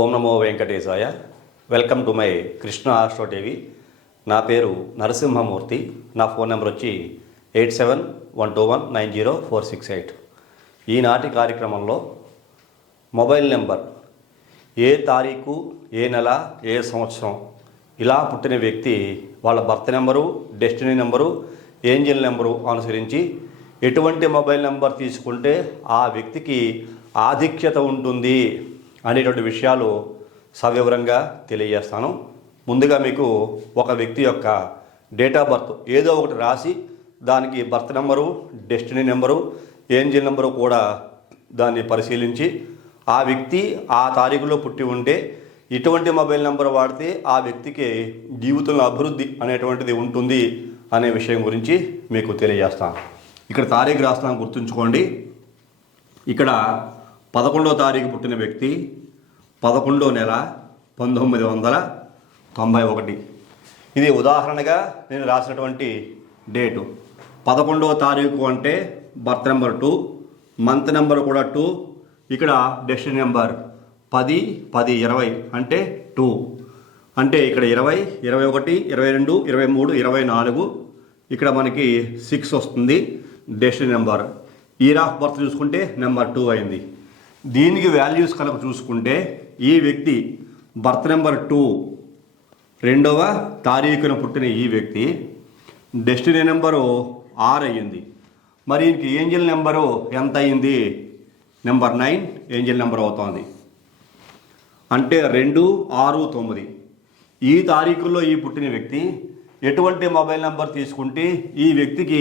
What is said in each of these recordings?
ఓం నమో వెంకటేశాయ. Welcome to my Krishna astro TV. నా పేరు నరసింహమూర్తి. నా ఫోన్ నెంబర్ వచ్చి 8712190468. ఈనాటి కార్యక్రమంలో మొబైల్ నెంబర్, ఏ తారీఖు, ఏ నెల, ఏ సంవత్సరం ఇలా పుట్టిన వ్యక్తి వాళ్ళ birth number, destiny number, Angel number అనుసరించి ఎటువంటి మొబైల్ నెంబర్ తీసుకుంటే ఆ వ్యక్తికి ఆధిక్యత ఉంటుంది అనేటువంటి విషయాలు సవివరంగా తెలియజేస్తాను. ముందుగా మీకు ఒక వ్యక్తి యొక్క డేట్ ఆఫ్ బర్త్ ఏదో ఒకటి రాసి దానికి birth number, destiny number, Angel number కూడా దాన్ని పరిశీలించి ఆ వ్యక్తి ఆ తారీఖులో పుట్టి ఉంటే ఇటువంటి మొబైల్ నెంబర్ వాడితే ఆ వ్యక్తికి జీవితంలో అభివృద్ధి అనేటువంటిది ఉంటుంది అనే విషయం గురించి మీకు తెలియజేస్తాను. ఇక్కడ తారీఖు రాస్తాను, గుర్తుంచుకోండి. ఇక్కడ 11వ తారీఖు పుట్టిన వ్యక్తి 11వ నెల 1991. ఇది ఉదాహరణగా నేను రాసినటువంటి డేటు. 11వ తారీఖు అంటే బర్త్ నెంబర్ 2, మంత్ నెంబర్ కూడా 2, ఇక్కడ డెస్టినీ నెంబర్ 10, 10, 20 అంటే 2. అంటే ఇక్కడ 20, 21, 22, 23, 24, ఇక్కడ మనకి 6 వస్తుంది destiny number. Year of birth చూసుకుంటే నెంబర్ 2 అయింది. దీనికి వాల్యూస్ కనుక చూసుకుంటే ఈ వ్యక్తి బర్త్ నెంబర్ 2 2వ తారీఖున పుట్టిన ఈ వ్యక్తి డెస్టినీ నెంబరు 6 అయ్యింది. మరి ఇంక ఏంజల్ నెంబరు ఎంత అయింది? నెంబర్ 9 ఏంజల్ నెంబర్ అవుతోంది. అంటే 2, 6, 9 ఈ తారీఖుల్లో ఈ పుట్టిన వ్యక్తి ఎటువంటి మొబైల్ నెంబర్ తీసుకుంటే ఈ వ్యక్తికి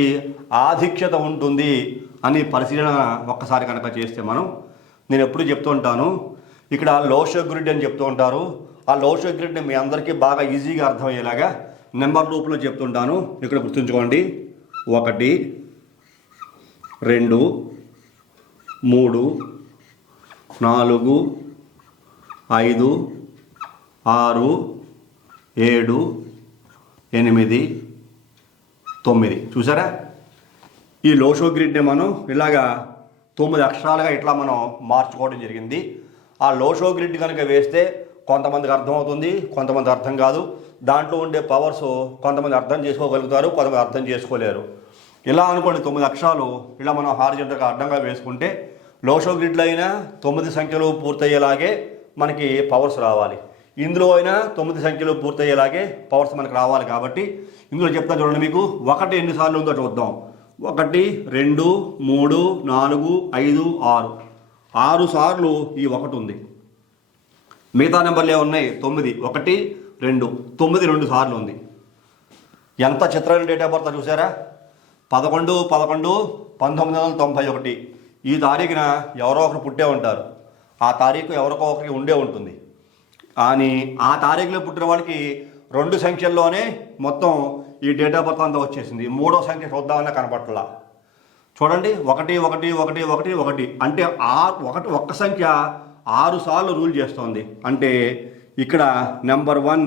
ఆధిక్యత ఉంటుంది అని పరిశీలన ఒక్కసారి కనుక చేస్తే నేను ఎప్పుడు చెప్తూ ఉంటాను, ఇక్కడ లోషో గ్రిడ్ అని చెప్తూ ఉంటారు. ఆ లోషో గ్రిడ్ని మీ అందరికీ బాగా ఈజీగా అర్థమయ్యేలాగా నెంబర్ రూపంలో చెప్తుంటాను. ఇక్కడ గుర్తుంచుకోండి. 1, 2, 3, 4, 5, 6, 7, 8, 9 చూసారా? ఈ లోషో గ్రిడ్ని మనం ఇలాగా 9 అక్షరాలుగా ఇట్లా మనం మార్చుకోవడం జరిగింది. ఆ లోషో గ్రిడ్ కనుక వేస్తే కొంతమందికి అర్థమవుతుంది, కొంతమంది అర్థం కాదు. దాంట్లో ఉండే పవర్స్ కొంతమంది అర్థం చేసుకోగలుగుతారు, కొంతమంది అర్థం చేసుకోలేరు. ఇలా అనుకోండి, 9 అక్షరాలు ఇలా మనం హారిజంటల్గా అడ్డంగా వేసుకుంటే లోషో గ్రిడ్లో అయినా 9 సంఖ్యలు పూర్తయ్యేలాగే మనకి పవర్స్ రావాలి. ఇందులో అయినా 9 సంఖ్యలు పూర్తయ్యేలాగే పవర్స్ మనకు రావాలి. కాబట్టి ఇందులో చెప్తాను చూడండి. మీకు 1 ఎన్నిసార్లు ఉందో చూద్దాం. 1, 2, 3, 4, 5, 6 6 సార్లు ఈ 1 ఉంది. మిగతా నెంబర్లు ఏమున్నాయి? 9, 1, 2, 9 2 సార్లు ఉంది. ఎంత చిత్రమైన డేట్ ఆఫ్ బర్త్ చూసారా? 11, 11, 1991. ఈ తారీఖున ఎవరో ఒకరు పుట్టే ఉంటారు. ఆ తారీఖు ఎవరికో ఒకరికి ఉండే ఉంటుంది. కానీ ఆ తారీఖులో పుట్టిన వాళ్ళకి 2 సంఖ్యల్లోనే మొత్తం ఈ డేట్ ఆఫ్ బర్త్ అంతా వచ్చేసింది. 3వ సంఖ్య చూద్దామన్నా కనపట్లా. చూడండి, 1, 1, 1, 1, 1 అంటే ఒక్క సంఖ్య 6 సార్లు రూల్ చేస్తోంది. అంటే ఇక్కడ నెంబర్ 1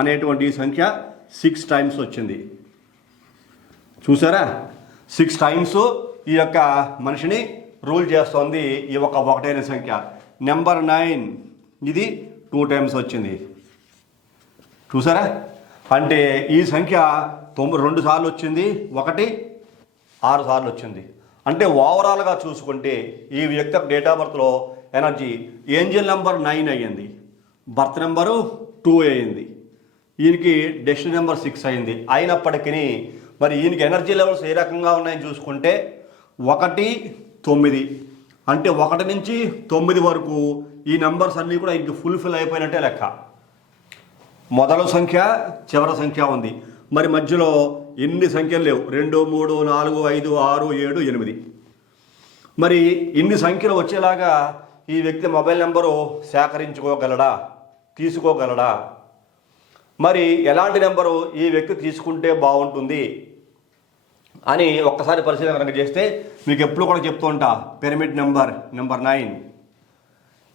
అనేటువంటి ఈ సంఖ్య 6 టైమ్స్ వచ్చింది. చూసారా? 6 టైమ్స్ ఈ యొక్క మనిషిని రూల్ చేస్తోంది ఈ ఒక 1 అనే సంఖ్య. నెంబర్ 9 ఇది 2 టైమ్స్ వచ్చింది. చూసారా? అంటే ఈ సంఖ్య 2 సార్లు వచ్చింది, 1 6 సార్లు వచ్చింది. అంటే ఓవరాల్గా చూసుకుంటే ఈ వ్యక్తి డేట్ ఆఫ్ బర్త్లో ఎనర్జీ ఏంజల్ నెంబర్ 9 అయ్యింది, బర్త్ నెంబరు 2 అయ్యింది, ఈయనకి డెస్టినీ నెంబర్ 6 అయింది. అయినప్పటికీ మరి ఈయనకి ఎనర్జీ లెవెల్స్ ఏ రకంగా ఉన్నాయని చూసుకుంటే 1, 9 అంటే 1 నుంచి 9 వరకు ఈ నెంబర్స్ అన్నీ కూడా ఇంక ఫుల్ఫిల్ అయిపోయినట్టే లెక్క. మొదటి సంఖ్య, చివరి సంఖ్య ఉంది. మరి మధ్యలో ఎన్ని సంఖ్యలు లేవు. 2, 3, 4, 5, 6, 7, 8. మరి ఇన్ని సంఖ్యలు వచ్చేలాగా ఈ వ్యక్తి మొబైల్ నెంబరు సేకరించుకోగలడా, తీసుకోగలడా? మరి ఎలాంటి నెంబరు ఈ వ్యక్తి తీసుకుంటే బాగుంటుంది అని ఒక్కసారి పరిశీలన కనుక చేస్తే మీకు ఎప్పుడు కూడా చెప్తూ ఉంటా, పిరమిడ్ నెంబర్ 9.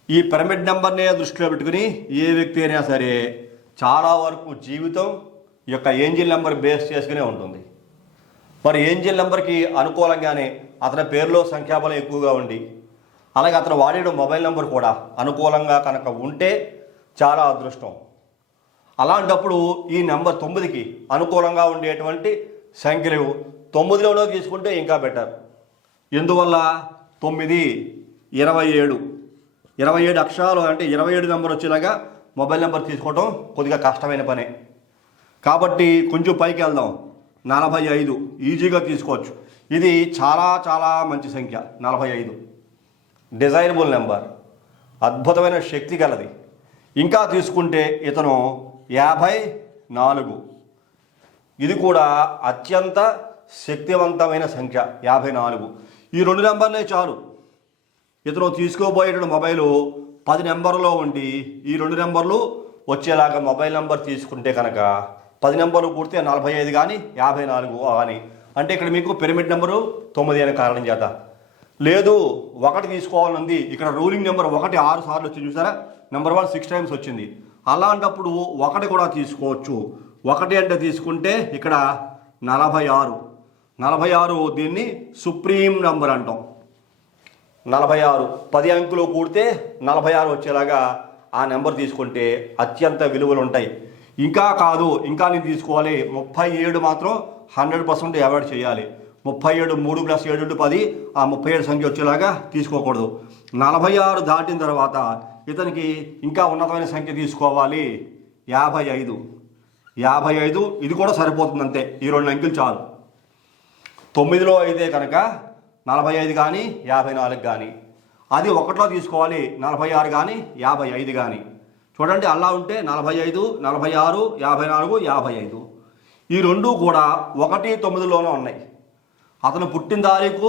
ఈ పిరమిడ్ నెంబర్నే దృష్టిలో పెట్టుకుని ఏ వ్యక్తి అయినా సరే చాలా వరకు జీవితం ఈ యొక్క ఏంజల్ నెంబర్ బేస్ చేసుకునే ఉంటుంది. మరి ఏంజల్ నెంబర్కి అనుకూలంగానే అతని పేరులో సంఖ్యాబలం ఎక్కువగా ఉండి అలాగే అతను వాడే మొబైల్ నెంబర్ కూడా అనుకూలంగా కనుక ఉంటే చాలా అదృష్టం. అలాంటప్పుడు ఈ నెంబర్ 9కి అనుకూలంగా ఉండేటువంటి సంఖ్యలు 9లోనే తీసుకుంటే ఇంకా బెటర్. ఎందువల్ల 9, 27, 27 అక్షరాలు అంటే 27 నెంబర్ వచ్చేలాగా మొబైల్ నెంబర్ తీసుకోవడం కొద్దిగా కష్టమైన పనే. కాబట్టి కొంచెం పైకి వెళ్దాం. 45 ఈజీగా తీసుకోవచ్చు. ఇది చాలా చాలా మంచి సంఖ్య. 45 డిజైరబుల్ నెంబర్, అద్భుతమైన శక్తి గలది. ఇంకా తీసుకుంటే ఇతను 54, ఇది కూడా అత్యంత శక్తివంతమైన సంఖ్య 54. ఈ 2 నెంబర్లే చాలు. ఇతను తీసుకోబోయేటువంటి మొబైలు 10 నెంబర్లో ఉండి ఈ 2 నెంబర్లు వచ్చేలాగా మొబైల్ నెంబర్ తీసుకుంటే కనుక 10 నెంబర్లు పూర్తి 45 కానీ 54 కానీ, అంటే ఇక్కడ మీకు పిరమిడ్ నెంబరు 9 అనే కారణం చేత. లేదు 1 తీసుకోవాలనుంది, ఇక్కడ రూలింగ్ నెంబర్ 1 6 సార్లు వచ్చింది చూసారా, నెంబర్ 1 6 టైమ్స్ వచ్చింది. అలాంటప్పుడు 1 కూడా తీసుకోవచ్చు. 1 అంటే తీసుకుంటే ఇక్కడ 46 దీన్ని సుప్రీం నెంబర్ అంటాం. 46 10 అంకెలు కూడితే 46 వచ్చేలాగా ఆ నెంబర్ తీసుకుంటే అత్యంత విలువలు ఉంటాయి. ఇంకా కాదు, ఇంకా నేను తీసుకోవాలి 37 మాత్రం 100% అవాయిడ్ చేయాలి. 37 3 + 7 = 10, ఆ 37 సంఖ్య వచ్చేలాగా తీసుకోకూడదు. 46 దాటిన తర్వాత ఇతనికి ఇంకా ఉన్నతమైన సంఖ్య తీసుకోవాలి 55. ఇది కూడా సరిపోతుంది అంతే, ఈ 2 అంకెలు చాలు. 9లో అయితే కనుక 45 కానీ 54 కానీ, అది 1లో తీసుకోవాలి 46 కానీ 55 కానీ. చూడండి అలా ఉంటే 45, 46, 54, 55 ఈ 2 కూడా 1, 9లోనే ఉన్నాయి. అతను పుట్టిన తారీఖు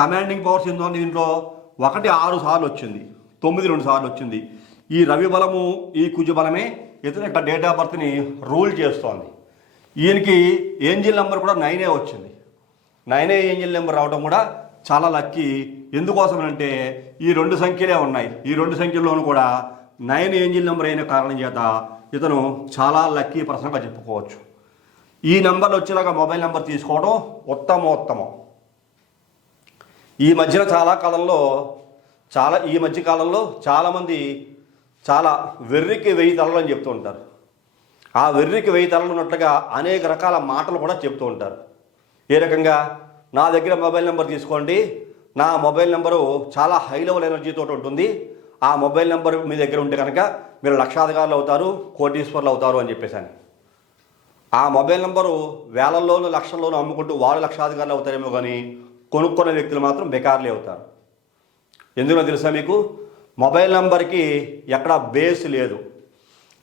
కమాండింగ్ పవర్స్ ఏందో దీంట్లో 1 6 సార్లు వచ్చింది, 9 2 సార్లు వచ్చింది. ఈ రవి బలము ఈ కుజ బలమే ఇతని యొక్క డేట్ ఆఫ్ బర్త్ని రూల్ చేస్తోంది. ఈయనకి ఏంజిల్ నెంబర్ కూడా 9 వచ్చింది. 9 ఏంజిల్ నెంబర్ రావడం కూడా చాలా లక్కీ. ఎందుకోసం అంటే ఈ 2 సంఖ్యలే ఉన్నాయి. ఈ 2 సంఖ్యల్లోనూ కూడా 9 ఏంజిల్ నెంబర్ అయిన కారణం చేత ఇతను చాలా లక్కీ పర్సన్గా చెప్పుకోవచ్చు. ఈ నెంబర్లు వచ్చేలాగా మొబైల్ నెంబర్ తీసుకోవడం ఉత్తమోత్తమం. ఈ మధ్య కాలంలో చాలామంది చాలా వెర్రికి 1000 తలలు అని చెప్తూ ఉంటారు. ఆ వెర్రికి 1000 తలలు ఉన్నట్లుగా అనేక రకాల మాటలు కూడా చెప్తూ ఉంటారు. ఏ రకంగా, నా దగ్గర మొబైల్ నెంబర్ తీసుకోండి, నా మొబైల్ నెంబరు చాలా హై లెవెల్ ఎనర్జీతో ఉంటుంది, ఆ మొబైల్ నెంబర్ మీ దగ్గర ఉంటే కనుక మీరు లక్షాధికారులు అవుతారు, కోటీశ్వర్లు అవుతారు అని చెప్పేసాను. ఆ మొబైల్ నెంబరు వేలల్లోనూ లక్షల్లోనూ అమ్ముకుంటూ వాళ్ళు లక్షాధికారులు అవుతారేమో కానీ కొనుక్కున్న వ్యక్తులు మాత్రం బెకార్లే అవుతారు. ఎందుకో తెలుసా మీకు, మొబైల్ నెంబర్కి ఎక్కడ బేస్ లేదు.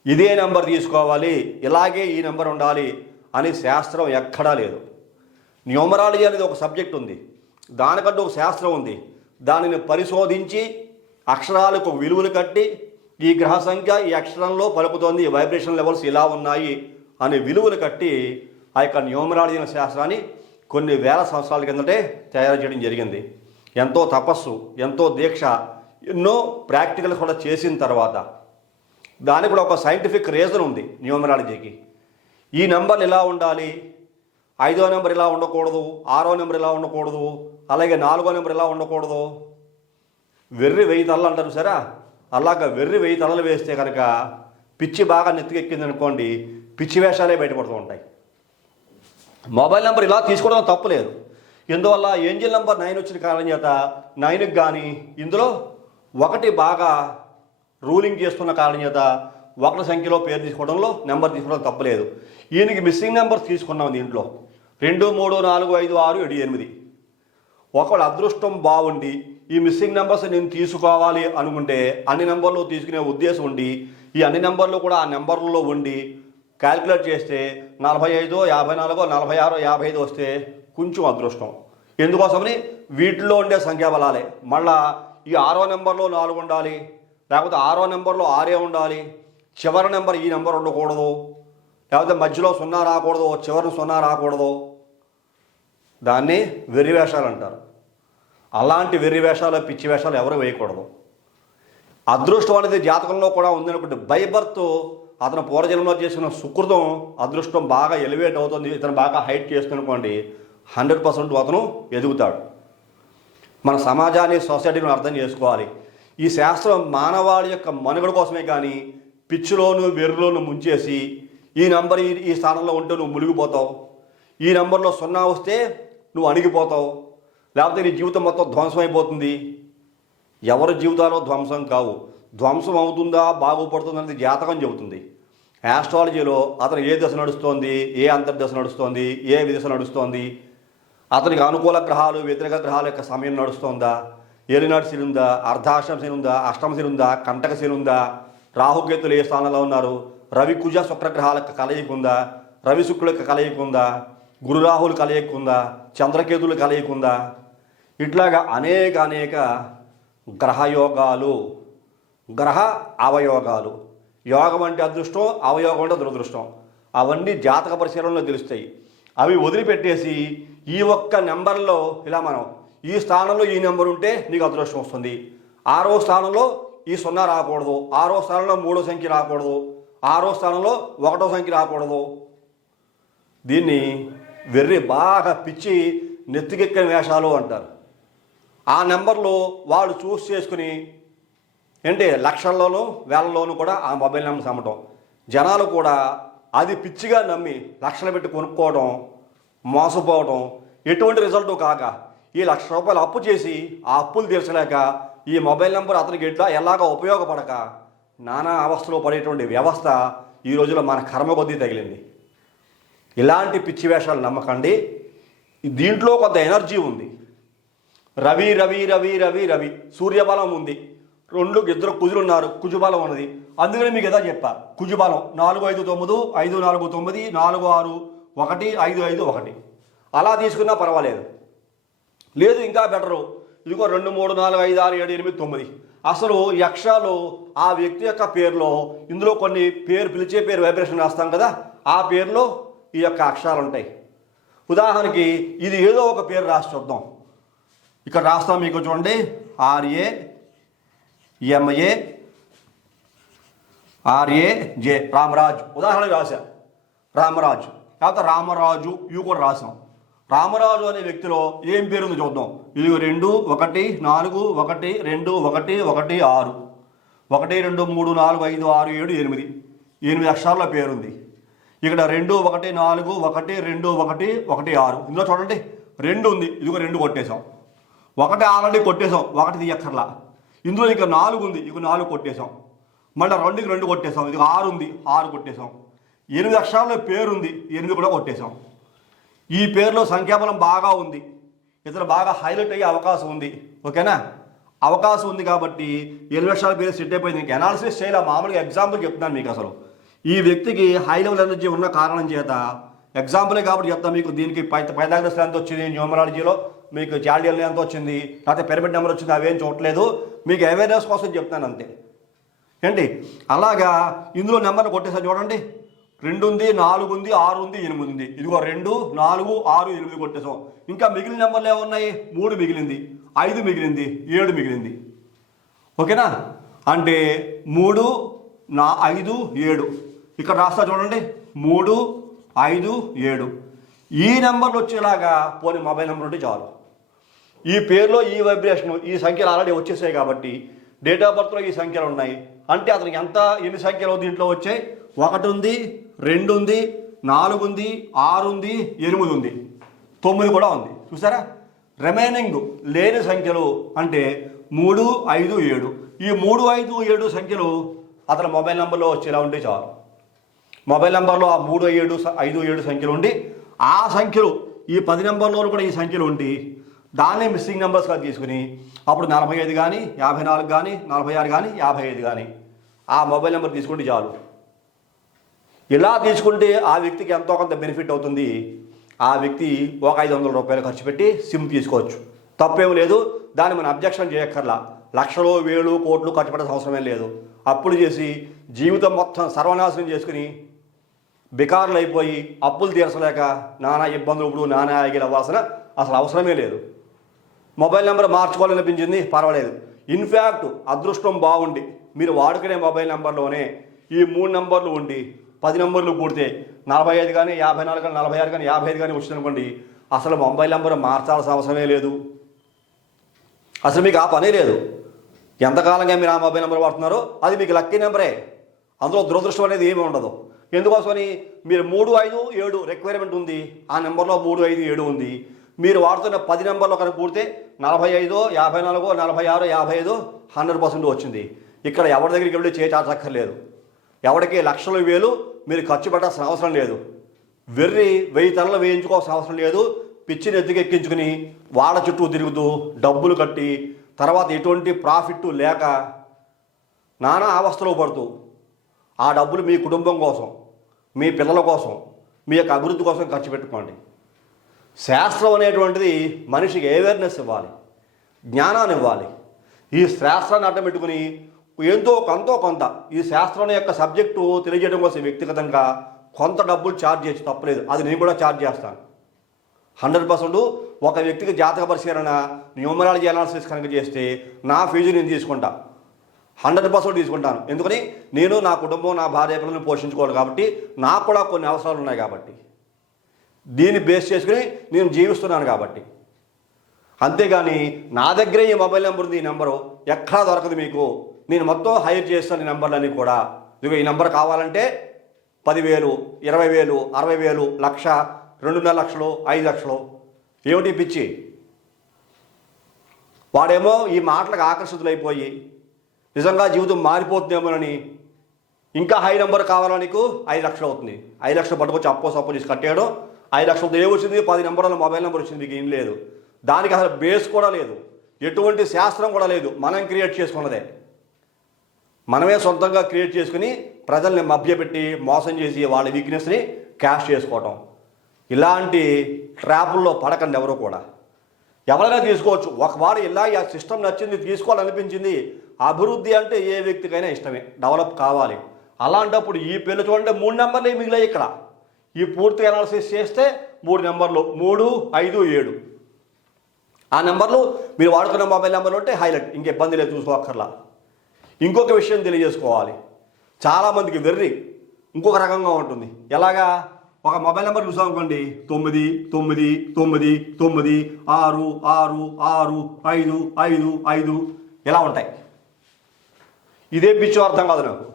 ఇదే నెంబర్ తీసుకోవాలి, ఇలాగే ఈ నెంబర్ ఉండాలి అని శాస్త్రం ఎక్కడా లేదు. న్యూమరాలజీ అనేది ఒక సబ్జెక్ట్ ఉంది, దానికంటూ ఒక శాస్త్రం ఉంది. దానిని పరిశోధించి అక్షరాలకు విలువలు కట్టి ఈ గ్రహ సంఖ్య ఈ అక్షరంలో పలుకుతోంది, వైబ్రేషన్ లెవెల్స్ ఇలా ఉన్నాయి అనే విలువలు కట్టి ఆ యొక్క న్యూమరాలజీ అనే శాస్త్రాన్ని కొన్ని వేల సంవత్సరాల కిందటే తయారు చేయడం జరిగింది. ఎంతో తపస్సు, ఎంతో దీక్ష, ఎన్నో ప్రాక్టికల్స్ కూడా చేసిన తర్వాత దానికి కూడా ఒక సైంటిఫిక్ రీజన్ ఉంది న్యూమరాలజీకి. ఈ నెంబర్లు ఇలా ఉండాలి, 5వ నెంబర్ ఇలా ఉండకూడదు, 6వ నెంబర్ ఇలా ఉండకూడదు, అలాగే 4వ నెంబర్ ఇలా ఉండకూడదు. వెర్రి 1000 తలలు అంటారు సరే, అలాగా వెర్రి 1000 తలలు వేస్తే కనుక పిచ్చి బాగా నెత్తికెక్కింది అనుకోండి, పిచ్చి వేషాలే బయటపడుతూ ఉంటాయి. మొబైల్ నెంబర్ ఇలా తీసుకోవడం తప్పులేదు. ఎందువల్ల ఏంజిల్ నెంబర్ 9 వచ్చిన కారణం చేత 9కి కానీ ఇందులో 1 బాగా రూలింగ్ చేస్తున్న కారణం చేత 1 సంఖ్యలో పేరు తీసుకోవడంలో నెంబర్ తీసుకోవడం తప్పలేదు. ఈయనకి మిస్సింగ్ నెంబర్స్ తీసుకున్నాం దీంట్లో 2 3 4 5 6 7 8. ఒకవేళ అదృష్టం బాగుండి ఈ మిస్సింగ్ నెంబర్స్ నేను తీసుకోవాలి అనుకుంటే అన్ని నెంబర్లు తీసుకునే ఉద్దేశం ఉండి ఈ అన్ని నెంబర్లు కూడా ఆ నెంబర్లలో ఉండి క్యాల్కులేట్ చేస్తే 45, 54, 46, 55 వస్తే కొంచెం అదృష్టం. ఎందుకోసమని వీటిలో ఉండే సంఖ్యాబలాలే. మళ్ళా ఈ 6వ నెంబర్లో 4 ఉండాలి, లేకపోతే 6వ నెంబర్లో 6 ఉండాలి, చివరి నెంబర్ ఈ నెంబర్ ఉండకూడదు, లేకపోతే మధ్యలో 0 రాకూడదు, చివరిని 0 రాకూడదు. దాన్ని వెర్రి వేషాలు అంటారు. అలాంటి వెర్రి వేషాలు, పిచ్చి వేషాలు ఎవరు వేయకూడదు. అదృష్టం అనేది జాతకంలో కూడా ఉందనుకుంటే బై బర్త్ అతను పూర్వజన్మలో చేసిన సుకృతం అదృష్టం బాగా ఎలివేట్ అవుతుంది, ఇతను బాగా హైట్ చేస్తుందనుకోండి 100% అతను ఎదుగుతాడు. మన సమాజాన్ని, సొసైటీని అర్థం చేసుకోవాలి. ఈ శాస్త్రం మానవాళి యొక్క మనుగడ కోసమే కానీ పిచ్చిలోను వెర్రులోను ముంచేసి ఈ నంబర్ ఈ స్థానంలో ఉంటే నువ్వు మునిగిపోతావు, ఈ నంబర్లో 0 వస్తే నువ్వు అణిగిపోతావు, లేకపోతే నీ జీవితం మొత్తం ధ్వంసం అయిపోతుంది. ఎవరి జీవితాలు ధ్వంసం కావు. ధ్వంసం అవుతుందా బాగుపడుతుందా అనేది జాతకం చెబుతుంది. యాస్ట్రాలజీలో అతను ఏ దశ నడుస్తోంది, ఏ అంతర్దశ నడుస్తోంది, ఏ విదశ నడుస్తోంది, అతనికి అనుకూల గ్రహాలు వ్యతిరేక గ్రహాల యొక్క సమయం నడుస్తోందా, ఏలినాటి శని ఉందా, అర్ధాష్టమ శని ఉందా, అష్టమ శని ఉందా, కంటక శని ఉందా, రాహుకేతులు ఏ స్థానంలో ఉన్నారు, రవి కుజ శుక్రగ్రహాల యొక్క కలయిక ఉందా, రవి శుక్రుల యొక్క కలయిక ఉందా, గురు రాహులు కలయిక ఉందా, చంద్రకేతులు కలయిక ఉందా, ఇట్లాగా అనేక గ్రహయోగాలు, గ్రహ అవయోగాలు. యోగం అంటే అదృష్టం, అవయోగం అంటే దురదృష్టం. అవన్నీ జాతక పరిశీలనలో తెలుస్తాయి. అవి వదిలిపెట్టేసి ఈ ఒక్క నెంబర్లో ఇలా మనం ఈ స్థానంలో ఈ నెంబర్ ఉంటే నీకు అదృష్టం వస్తుంది, 6వ స్థానంలో ఈ 0 రాకూడదు, 6వ స్థానంలో 3వ సంఖ్య రాకూడదు, 6వ స్థానంలో 1వ సంఖ్య రాకూడదు. దీన్ని వెర్రి బాగా పిచ్చి నెత్తికెక్కిన వేషాలు అంటారు. ఆ నెంబర్లో వాళ్ళు చూస్ చేసుకుని ఏంటి లక్షల్లోనూ వేలల్లోనూ కూడా ఆ మొబైల్ నెంబర్స్ అమ్మటం. జనాలు కూడా అది పిచ్చిగా నమ్మి లక్షలు పెట్టి కొనుక్కోవడం, మోసపోవడం, ఎటువంటి రిజల్ట్ కాక ఈ ₹1,00,000 అప్పు చేసి ఆ అప్పులు తీర్చలేక ఈ మొబైల్ నెంబర్ అతనికి ఎలాగో ఉపయోగపడక నానా అవస్థలో పడేటువంటి వ్యవస్థ ఈ రోజుల్లో మన కర్మ కొద్దీ తగిలింది. ఇలాంటి పిచ్చి వేషాలు నమ్మకండి. దీంట్లో కొంత ఎనర్జీ ఉంది. రవి రవి రవి రవి రవి సూర్యబలం ఉంది, 2 కుజులు ఉన్నారు, కుజుబలం ఉన్నది. అందుకని మీకు ఏదో చెప్పా, కుజుబలం 4-5-9, 5-4-9, 4-6-1, 5-5-1 అలా తీసుకున్నా పర్వాలేదు. లేదు ఇంకా బెటరు, ఇదిగో 2, 3, 4, 5, 6, 7, 8, 9. అసలు ఈ అక్షరాలు ఆ వ్యక్తి యొక్క పేరులో ఇందులో కొన్ని పిలిచే పేరు వైబ్రేషన్ రాస్తాం కదా, ఆ పేరులో ఈ యొక్క అక్షరాలు ఉంటాయి. ఉదాహరణకి ఇది ఏదో ఒక పేరు రాసి చూద్దాం. ఇక్కడ రాస్తాం మీకు చూడండి, RAMARAJ రామరాజు. ఉదాహరణకు రాశా రామరాజు, లేకపోతే రామరాజు ఇవి కూడా రాసాం. రామరాజు అనే వ్యక్తిలో ఏం పేరు ఉందో చూద్దాం. ఇది 2, 1, 4, 1, 2, 1, 1, 6, 1, 2, 3, 4, 5, 6, 7, 8 అక్షరాల పేరుంది. ఇక్కడ 2, 1, 4, 1, 2, 1, 1, 6. ఇందులో చూడండి 2 ఉంది, ఇదిగో 2 కొట్టేశాం. 1 ఆల్రెడీ కొట్టేశాం, 1 తీయక్కర్లా. ఇందులో ఇక 4 ఉంది, ఇక 4 కొట్టేశాం. మళ్ళీ 2కి 2 కొట్టేశాం, ఇది 6 ఉంది, 6 కొట్టేశాం. 8 అక్షరాల పేరుంది, 8 కూడా కొట్టేశాం. ఈ పేరులో సంఖ్యాబలం బాగా ఉంది, ఇతను బాగా హైలైట్ అయ్యే అవకాశం ఉంది. ఓకేనా, అవకాశం ఉంది కాబట్టి 8 అక్షరాల పేరు సెట్ అయిపోయింది. ఇంక అనాలిసిస్ చేయాలి. మామూలుగా ఎగ్జాంపుల్ చెప్తున్నాను మీకు. అసలు ఈ వ్యక్తికి హై లెవెల్ ఎనర్జీ ఉన్న కారణం చేత ఎగ్జాంపులే కాబట్టి చెప్తాను మీకు. దీనికి పైథాగరస్ ఎంత వచ్చింది న్యూమరాలజీలో, మీకు జాల్డియల్ ఎంత వచ్చింది, లేకపోతే పిరమిడ్ నెంబర్ వచ్చింది, అవేం చూడట్లేదు. మీకు అవేర్నెస్ కోసం చెప్తాను అంతే. ఏంటి అలాగా ఇందులో నెంబర్ని కొట్టేసారి చూడండి, 2 ఉంది, 4 ఉంది, 6 ఉంది, 8 ఉంది. ఇదిగో 2, 4, 6, 8 కొట్టేసాం. ఇంకా మిగిలిన నెంబర్లు ఏమున్నాయి, 3 మిగిలింది, 5 మిగిలింది, 7 మిగిలింది. ఓకేనా, అంటే 3, 5, 7 ఇక్కడ రాస్తా చూడండి, 3, 5, 7 ఈ నెంబర్లు వచ్చేలాగా పోనీ మొబైల్ నెంబర్ ఉంటే చాలు. ఈ పేరులో ఈ వైబ్రేషన్, ఈ సంఖ్యలు ఆల్రెడీ వచ్చేసాయి కాబట్టి డేట్ ఆఫ్ బర్త్లో ఈ సంఖ్యలు ఉన్నాయి. అంటే అతనికి ఎన్ని సంఖ్యలు దీంట్లో వచ్చాయి, 1 ఉంది, 2 ఉంది, 4 ఉంది, 6 ఉంది, 8 ఉంది, 9 కూడా ఉంది. చూసారా, రిమైనింగ్ లేని సంఖ్యలు అంటే 3, 5, 7. ఈ 3, 5, 7 సంఖ్యలు అతని మొబైల్ నెంబర్లో వచ్చేలా ఉంటే చాలు. మొబైల్ నెంబర్లో ఆ 3, 5, 7 సంఖ్యలు ఉండి, ఆ సంఖ్యలు ఈ 10 నెంబర్లో కూడా ఈ సంఖ్యలు ఉండి దాన్నే మిస్సింగ్ నెంబర్స్గా తీసుకుని అప్పుడు 45 కానీ, 54 కానీ, 46 కానీ, 55 కానీ ఆ మొబైల్ నెంబర్ తీసుకుంటే చాలు. ఇలా తీసుకుంటే ఆ వ్యక్తికి ఎంతో కొంత బెనిఫిట్ అవుతుంది. ఆ వ్యక్తి ఒక ₹500 ఖర్చు పెట్టి సిమ్ తీసుకోవచ్చు, తప్పేం లేదు. దాన్ని మనం అబ్జెక్షన్ చేయక్కర్లా. లక్షలు, వేలు, కోట్లు ఖర్చు పెట్టాల్సిన అవసరమే లేదు. అప్పులు చేసి జీవితం మొత్తం సర్వనాశనం చేసుకుని బికారులు అయిపోయి అప్పులు తీర్చలేక నానా ఇబ్బందులు, ఇప్పుడు నానా ఆగిలు అవ్వాల్సిన అసలు అవసరమే లేదు. మొబైల్ నెంబర్ మార్చుకోవాలనిపించింది, పర్వాలేదు. ఇన్ఫ్యాక్ట్ అదృష్టం బాగుండి మీరు వాడుకునే మొబైల్ నెంబర్లోనే ఈ 3 నెంబర్లు ఉండి 10 నెంబర్లు కూడితే 45 కానీ, 54 కానీ, 46 కానీ, 55 కానీ వచ్చిందనుకోండి, అసలు మొబైల్ నెంబర్ మార్చాల్సిన అవసరమే లేదు. అసలు మీకు ఆ పనే లేదు. ఎంతకాలంగా మీరు ఆ మొబైల్ నెంబర్ వాడుతున్నారో అది మీకు లక్కీ నెంబరే. అందులో దురదృష్టం అనేది ఏమీ ఉండదు. ఎందుకోసమని మీరు 357 రిక్వైర్మెంట్ ఉంది, ఆ నెంబర్లో 357 ఉంది. మీరు వాడుతున్న 10 నెంబర్లో కనుక కూడితే 45, 54, 46, 55 100% వచ్చింది. ఇక్కడ ఎవరి దగ్గరికి వెళ్ళి చేర్చక్కర్లేదు. ఎవరికి లక్షలు వేలు మీరు ఖర్చు పెట్టాల్సిన అవసరం లేదు. వెర్రి 1000 తలలు వేయించుకోవాల్సిన అవసరం లేదు. పిచ్చిని ఎత్తుకెక్కించుకుని వాళ్ళ చుట్టూ తిరుగుతూ డబ్బులు కట్టి తర్వాత ఎటువంటి ప్రాఫిట్ లేక నానా అవస్థలో పడుతూ ఆ డబ్బులు మీ కుటుంబం కోసం, మీ పిల్లల కోసం, మీ యొక్క అభివృద్ధి కోసం ఖర్చు పెట్టుకోండి. శాస్త్రం అనేటువంటిది మనిషికి అవేర్నెస్ ఇవ్వాలి, జ్ఞానాన్ని ఇవ్వాలి. ఈ శాస్త్రాన్ని అడ్డం పెట్టుకుని ఎంతో కొంత ఈ శాస్త్రం యొక్క సబ్జెక్టు తెలియజేయడం కోసం వ్యక్తిగతంగా కొంత డబ్బులు ఛార్జ్ చేసి తప్పలేదు. అది నేను కూడా ఛార్జ్ చేస్తాను. 100% ఒక వ్యక్తికి జాతక పరిశీలన న్యూమరాలజీ అనాలిసిస్ కనుక చేస్తే నా ఫీజు నేను తీసుకుంటా, 100% తీసుకుంటాను. ఎందుకని నేను నా కుటుంబం, నా భార్య పిల్లల్ని పోషించుకోవాలి కాబట్టి, నాకు కూడా కొన్ని అవసరాలు ఉన్నాయి కాబట్టి, దీన్ని బేస్ చేసుకుని నేను జీవిస్తున్నాను కాబట్టి. అంతేగాని నా దగ్గరే ఈ మొబైల్ నెంబర్ ఉంది, ఈ నెంబరు ఎక్కడా దొరకదు మీకు, నేను మొత్తం హైర్ చేస్తాను ఈ నెంబర్లన్నీ కూడా. ఇదిగో ఈ నెంబర్ కావాలంటే 10,000, 20,000, 60,000, 1,00,000, 2.5 లక్షలు, 5 లక్షలు. ఏమిటి పిచ్చి? వాడేమో ఈ మాటలకు ఆకర్షితులైపోయి నిజంగా జీవితం మారిపోతుందేమోనని ఇంకా హై నెంబర్ కావాలా, నీకు 5 లక్షలు అవుతుంది, 5 లక్షలు పట్టుకొచ్చి అప్పో చేసి కట్టేయడం. 5 లక్షలతో ఏమొచ్చింది? 10 నెంబర్ల మొబైల్ నెంబర్ వచ్చింది. మీకు ఏం లేదు, దానికి అసలు బేస్ కూడా లేదు, ఎటువంటి శాస్త్రం కూడా లేదు. మనం క్రియేట్ చేసుకున్నదే, మనమే సొంతంగా క్రియేట్ చేసుకుని ప్రజల్ని మభ్యపెట్టి మోసం చేసి వాళ్ళ వీక్నెస్ని క్యాష్ చేసుకోవటం. ఇలాంటి ట్రాపుల్లో పడకండి ఎవరు కూడా. ఎవరైనా తీసుకోవచ్చు. ఒకవాడు ఇలా ఆ సిస్టమ్ నచ్చింది, తీసుకోవాలనిపించింది. అభివృద్ధి అంటే ఏ వ్యక్తికైనా ఇష్టమే, డెవలప్ కావాలి. అలాంటప్పుడు ఈ పేర్లు చూడండి, 3 నెంబర్లే మిగిలాయి ఇక్కడ. ఈ పూర్తి అనాలిసిస్ చేస్తే 3 నెంబర్లు, 3, 5, 7 ఆ నెంబర్లు మీరు వాడుతున్న మొబైల్ నెంబర్లు ఉంటే హైలైట్, ఇంక ఇబ్బంది లేదు, చూసుకోక్కర్లా. ఇంకొక విషయం తెలియజేసుకోవాలి, చాలామందికి వెర్రి ఇంకొక రకంగా ఉంటుంది. ఎలాగా? ఒక మొబైల్ నెంబర్ చూసామనుకోండి, 9, 9, 9, 9, 6, 6, 6, 5, 5, 5 ఇలా ఉంటాయి. ఇదే పిచ్చో అర్థం కాదు నాకు.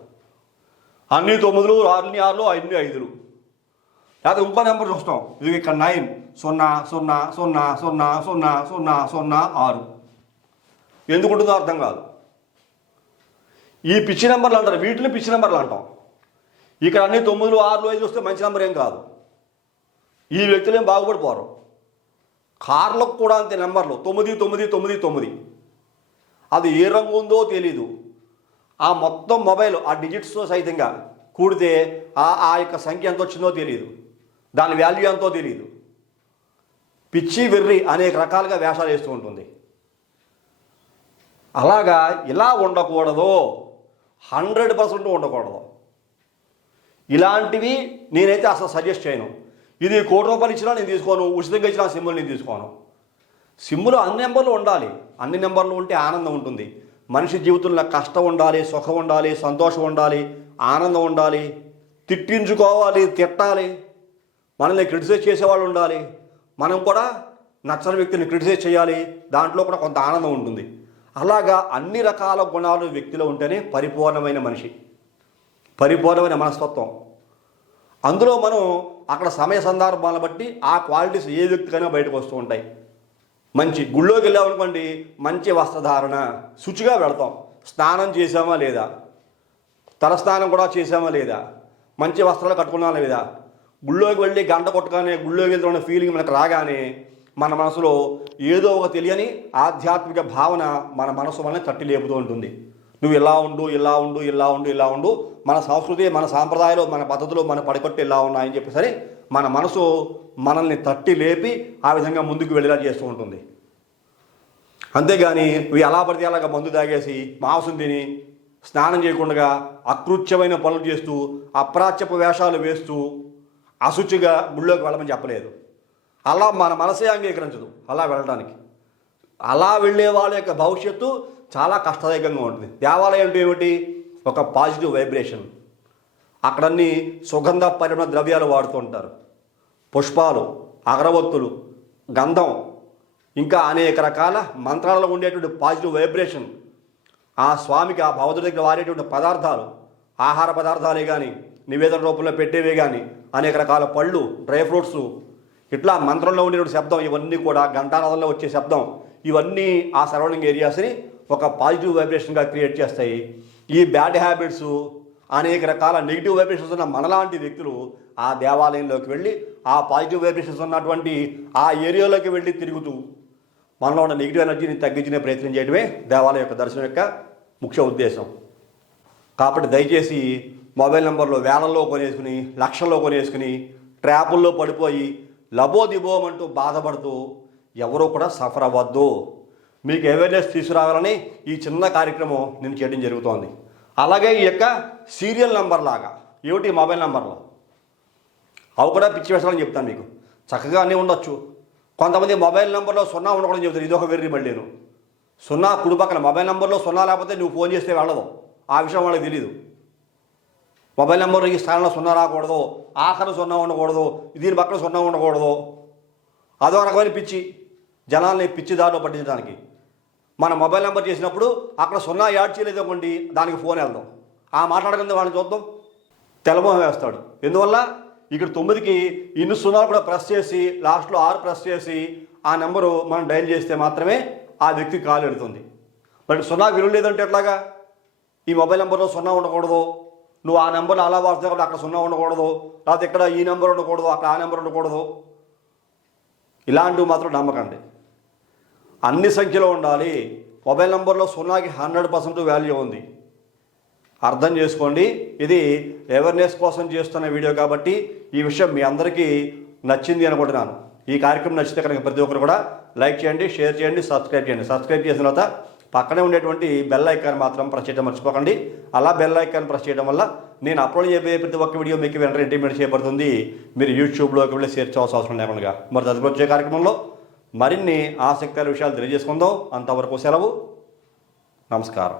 అన్ని 9లు, అన్ని 6లు, అన్ని 5లు. లేకపోతే ఇంకో నెంబర్ చూస్తాం, ఇది ఇక్కడ 9, 0, 0, 0, 0, 0, 0, 0, 6 ఎందుకుంటుందో అర్థం కాదు. ఈ పిచ్చి నెంబర్లు అంటారు, వీటిని పిచ్చి నెంబర్లు అంటాం. ఇక్కడ అన్ని 9, 6, 5 వస్తే మంచి నెంబర్ ఏం కాదు. ఈ వ్యక్తులు ఏం బాగుపడిపోరు. కార్లకు కూడా అంతే నెంబర్లు 9, 9, 9, 9. అది ఏ రంగు ఉందో తెలీదు. ఆ మొత్తం మొబైల్ ఆ డిజిట్స్తో సైతంగా కూడితే ఆ యొక్క సంఖ్య ఎంత వచ్చిందో తెలియదు, దాని వాల్యూ ఎంతో తెలియదు. పిచ్చి వెర్రి అనేక రకాలుగా వేషాలు వేస్తూ ఉంటుంది. అలాగా ఇలా ఉండకూడదు, 100% ఉండకూడదు. ఇలాంటివి నేనైతే అసలు సజెస్ట్ చేయను. ఇది ₹1,00,00,000 ఇచ్చినా నేను తీసుకోను, ఉచితంగా ఇచ్చిన సిమ్ములు నేను తీసుకోను. సిమ్ములు అన్ని నెంబర్లు ఉండాలి, అన్ని నెంబర్లు ఉంటే ఆనందం ఉంటుంది. మనిషి జీవితంలో కష్టం ఉండాలి, సుఖం ఉండాలి, సంతోషం ఉండాలి, ఆనందం ఉండాలి, తిట్టించుకోవాలి, తిట్టాలి, మనల్ని క్రిటిసైజ్ చేసేవాళ్ళు ఉండాలి, మనం కూడా నచ్చని వ్యక్తిని క్రిటిసైజ్ చేయాలి, దాంట్లో కూడా కొంత ఆనందం ఉంటుంది. అలాగా అన్ని రకాల గుణాలు వ్యక్తిలో ఉంటేనే పరిపూర్ణమైన మనిషి, పరిపూర్ణమైన మనస్తత్వం. అందులో మనం అక్కడ సమయ సందర్భాలను బట్టి ఆ క్వాలిటీస్ ఏ వ్యక్తికైనా బయటకు వస్తూ ఉంటాయి. మంచి గుళ్ళోకి వెళ్ళామనుకోండి, మంచి వస్త్రధారణ, శుచిగా వెళతాం, స్నానం చేసామా లేదా, తలస్నానం కూడా చేసామా లేదా, మంచి వస్త్రాలు కట్టుకున్నామా లేదా. గుళ్ళోకి వెళ్ళి గంట కొట్టగానే గుళ్ళోకి వెళ్తున్న ఫీలింగ్ మనకు రాగానే మన మనసులో ఏదో ఒక తెలియని ఆధ్యాత్మిక భావన మన మనసు మనల్ని తట్టి లేపుతూ ఉంటుంది. నువ్వు ఇలా ఉండు, ఇలా ఉండు, ఇలా ఉండు, ఇలా ఉండు, మన సంస్కృతి, మన సాంప్రదాయాలు, మన పద్ధతులు, మన పడికట్టు ఇలా ఉన్నాయని చెప్పేసరి మన మనసు మనల్ని తట్టి లేపి ఆ విధంగా ముందుకు వెళ్ళేలా చేస్తూ ఉంటుంది. అంతేగాని నువ్వు ఎలా పడితే అలాగా మందు తాగేసి మాంసం తిని స్నానం చేయకుండా అకృత్యమైన పనులు చేస్తూ అప్రాచ్యపు వేషాలు వేస్తూ అశుచిగా గుళ్ళోకి వెళ్ళమని చెప్పలేదు. అలా మన మనసే అంగీకరించదు అలా వెళ్ళడానికి. అలా వెళ్ళే వాళ్ళ యొక్క భవిష్యత్తు చాలా కష్టదాయకంగా ఉంటుంది. దేవాలయం అంటే ఏమిటి? ఒక పాజిటివ్ వైబ్రేషన్. అక్కడన్నీ సుగంధ పరిమళ ద్రవ్యాలు వాడుతూ ఉంటారు, పుష్పాలు, అగరవత్తులు, గంధం, ఇంకా అనేక రకాల మంత్రాలలో ఉండేటువంటి పాజిటివ్ వైబ్రేషన్, ఆ స్వామికి ఆ భగవంతుడి దగ్గర వాడేటువంటి పదార్థాలు, ఆహార పదార్థాలే కానీ, నివేదన రూపంలో పెట్టేవే కానీ, అనేక రకాల పళ్ళు, డ్రై ఫ్రూట్స్, ఇట్లా మంత్రంలో ఉండేటువంటి శబ్దం, ఇవన్నీ కూడా ఘంటానాదంలో వచ్చే శబ్దం, ఇవన్నీ ఆ సరౌండింగ్ ఏరియాస్ని ఒక పాజిటివ్ వైబ్రేషన్గా క్రియేట్ చేస్తాయి. ఈ బ్యాడ్ హ్యాబిట్స్, అనేక రకాల నెగిటివ్ వైబ్రేషన్స్ ఉన్న మనలాంటి వ్యక్తులు ఆ దేవాలయంలోకి వెళ్ళి ఆ పాజిటివ్ వైబ్రేషన్స్ ఉన్నటువంటి ఆ ఏరియాలోకి వెళ్ళి తిరుగుతూ మనలో ఉన్న నెగిటివ్ ఎనర్జీని తగ్గించుకునే ప్రయత్నం చేయడమే దేవాలయం యొక్క దర్శనం యొక్క ముఖ్య ఉద్దేశం. కాబట్టి దయచేసి మొబైల్ నెంబర్లో వేలల్లో కొనేసుకుని, లక్షల్లో కొనేసుకుని, ట్రాపుల్లో పడిపోయి లబోదిబోమంటూ బాధపడుతూ ఎవరూ కూడా సఫర్ అవ్వద్దు. మీకు అవేర్నెస్ తీసుకురావాలని ఈ చిన్న కార్యక్రమం నేను చేయడం జరుగుతోంది. అలాగే ఈ యొక్క సీరియల్ నెంబర్ లాగా ఏమిటి మొబైల్ నెంబర్లో అవి కూడా పిచ్చి వేసాలని చెప్తాను మీకు. చక్కగా అన్నీ ఉండొచ్చు. కొంతమంది మొబైల్ నెంబర్లో 0 ఉండకూడదని చెప్తారు. ఇదొక వెర్రి మళ్ళీ నేను 0 కుడి పక్కన మొబైల్ నెంబర్లో 0 లేకపోతే నువ్వు ఫోన్ చేస్తే వెళ్ళదు. ఆ విషయం వాళ్ళకి తెలియదు. మొబైల్ నెంబర్ ఈ స్థానంలో 0 రాకూడదు, ఆఖరి 0 ఉండకూడదు, దీని పక్కన 0 ఉండకూడదు. అదొక రకమైన పిచ్చి, జనాల్ని పిచ్చి దారిలో పట్టించడానికి. మన మొబైల్ నెంబర్ చేసినప్పుడు అక్కడ 0 యాడ్ చేయలేదు అనుకోండి, దానికి ఫోన్ వెళ్దాం. ఆ మాట్లాడకుండా వాళ్ళని చూద్దాం, తెల్లమోహం వేస్తాడు. ఎందువల్ల ఇక్కడ 9కి ఇన్ని 0 కూడా ప్రెస్ చేసి లాస్ట్లో 6 ప్రెస్ చేసి ఆ నెంబరు మనం డైల్ చేస్తే మాత్రమే ఆ వ్యక్తికి కాల్ వెళుతుంది. మరి 0 విలువ లేదంటే ఎట్లాగా? ఈ మొబైల్ నెంబర్లో 0 ఉండకూడదు, నువ్వు ఆ నెంబర్లో అలా వాడుతున్నావు కాబట్టి అక్కడ 0 ఉండకూడదు, లేకపోతే ఇక్కడ ఈ నెంబర్ ఉండకూడదు, అక్కడ ఆ నెంబర్ ఉండకూడదు. ఇలాంటివి మాత్రం నమ్మకండి. అన్ని సంఖ్యలో ఉండాలి. మొబైల్ నెంబర్లో 0కి 100% వాల్యూ ఉంది. అర్థం చేసుకోండి. ఇది అవేర్నెస్ కోసం చేస్తున్న వీడియో కాబట్టి ఈ విషయం మీ అందరికీ నచ్చింది అనుకుంటున్నాను. ఈ కార్యక్రమం నచ్చితే కనుక ప్రతి ఒక్కరు కూడా లైక్ చేయండి, షేర్ చేయండి, సబ్స్క్రైబ్ చేయండి. సబ్స్క్రైబ్ చేసిన తర్వాత పక్కనే ఉండేటువంటి బెల్ ఐకాన్ మాత్రం ప్రెస్ చేయడం మర్చిపోకండి. అలా బెల్ ఐకాన్ ప్రెస్ చేయడం వల్ల నేను అప్లోడ్ చేయబోయే ప్రతి ఒక్క వీడియో మీకు వెంటనే ఇంటిమేట్ చేయబడుతుంది. మీరు యూట్యూబ్లోకి వెళ్ళి షేర్ చేయాల్సిన అవసరం లేకుండా. మరి తదుపరి వచ్చే కార్యక్రమంలో మరిన్ని ఆసక్తికర విషయాలు తెలియజేసుకుందాం. అంతవరకు సెలవు. నమస్కారం.